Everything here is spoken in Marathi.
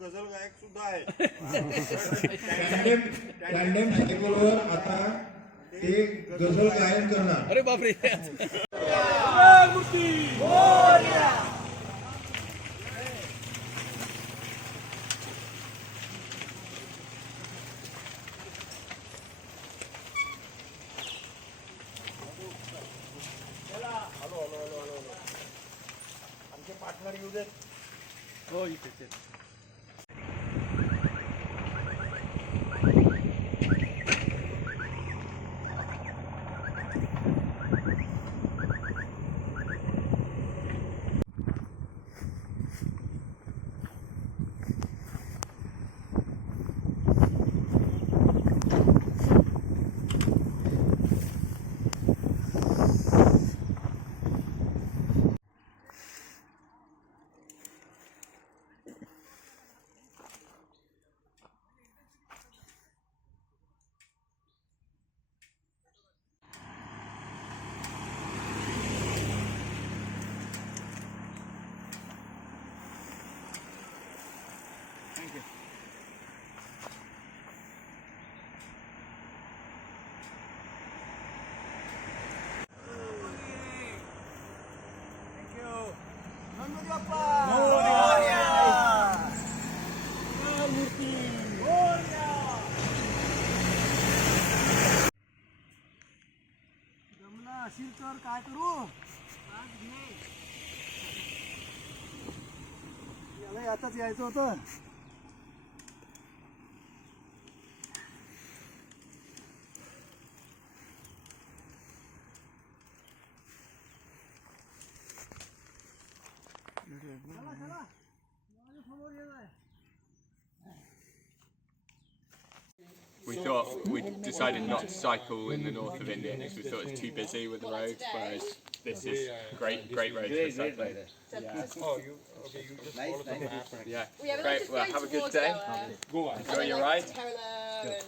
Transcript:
गझल गायक सुद्धा आहे. टँडेम सायकलवर आता ते गझल गायन करणार. अरे बापरे. आमचे पार्टनर येऊ देत हो इथे ते. जमला असेल तर काय करू? याला यातच यायचं होतं. चला चला. समोर ये thought we decided not to cycle in the north of India because we thought it was too busy with the roads. Whereas this is great, great road for cycling. Yeah, Oh, you, okay, you just follow the map yeah. Yeah, Great. Well, have a good day. Go on. Enjoy your ride. Kerala and